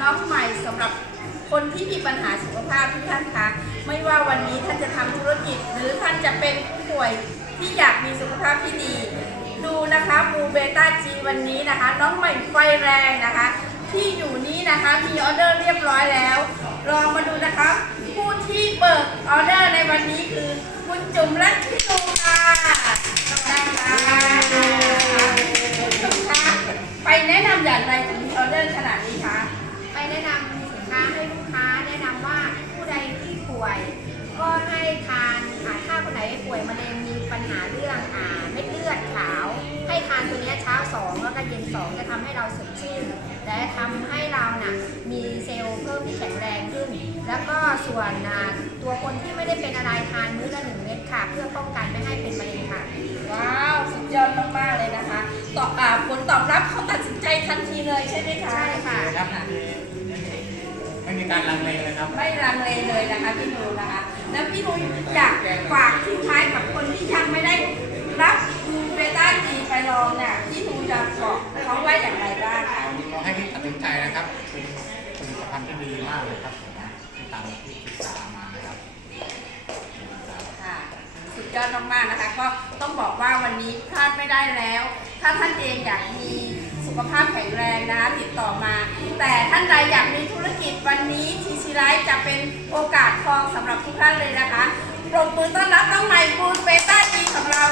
น้องใหม่สำหรับคนที่มีปัญหาสุขภาพทุกท่านคะไม่ว่าวันนี้ท่านจะทำธุรกิจ หรือท่านจะเป็นผู้ป่วยที่อยากมีสุขภาพที่ดี ดูนะคะบูเบต้าจีวันนี้นะคะ น้องใหม่ไฟแรงนะคะ ที่อยู่นี้นะคะมีออเดอร์เรียบร้อยแล้วลองมาดูนะคะผู้ที่เปิดออเดอร์ในวันนี้คือคุณจุ๋มและพี่ตูค่ะนะคะคุณจุ๋มคะไปแนะนำอย่างไรถึงมีออเดอร์ขนาดนี้คะ แนะนำสินค้าให้ลูกค้าแนะนำว่าผู้ใดที่ป่วย ก็ให้ทานอ่าถ้าคนไหนป่วยมะเร็งมีปัญหาเรื่องอ่าเม็ดเลือดขาว ให้ทานตัวเนี้ยเช้าสองแล้วก็เย็นสองจะทำให้เราสดชื่นและทำให้เราน่ะมีเซลล์เพิ่มที่แข็งแรงขึ้น แล้วก็ส่วนอ่าตัวคนที่ไม่ได้เป็นอะไรทานมื้อละหนึ่งเม็ดค่ะ เพื่อป้องกันไม่ให้เป็นมะเร็งค่ะว้าวสุดยอดมากๆเลยนะคะตอบอ่าผลตอบรับเขาตัดสินใจทันทีเลยใช่ไหมคะใช่ค่ะครับไม่มี การลังเลเลยครับ ไม่ลังเลเลยนะคะพี่หนูนะคะ แล้วพี่หนูอยากฝากทิ้งท้ายกับคนที่ยังไม่ได้รับเบต้าจีไปลองเนี่ยพี่หนูจะบอกเขาไว้อย่างไรบ้างคะเราให้ที่ตัดสินใจนะครับเป็นผลิตภัณฑ์ที่ดีมากเลยครับที่ตามที่ศึกษามานะครับค่ะสุดยอดมากๆนะคะ ก็ต้องบอกว่าวันนี้พลาดไม่ได้แล้ว ถ้าท่านเองอยากมีสุขภาพแข็งแรงนะคะติดต่อมา แต่ท่านใดอยากมีธุรกิจ ปรบมือต้อนรับน้องใหม่ปูนเบต้าจีของเรา